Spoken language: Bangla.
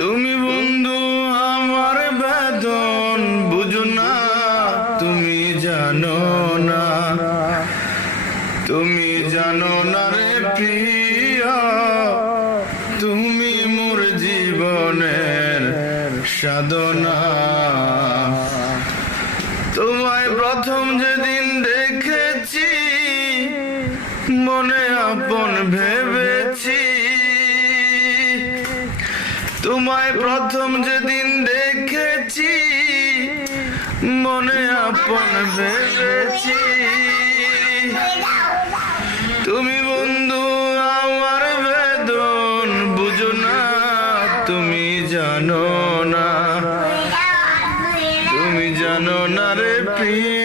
তুমি বন্ধু আমার বেদন বুঝো না, তুমি জানো না, তুমি জানো না রে প্রিয়, তুমি মোর জীবনের সাধনা। তোমায় প্রথম যেদিন দেখেছি মনে আপন ভেবেছি, তোমায় প্রথম যেদিন দেখেছি মনে আপন ভেবেছি। তুমি বন্ধু আমার বেদন বুঝো না, তুমি জানো না, তুমি জানো না রে প্রিয়।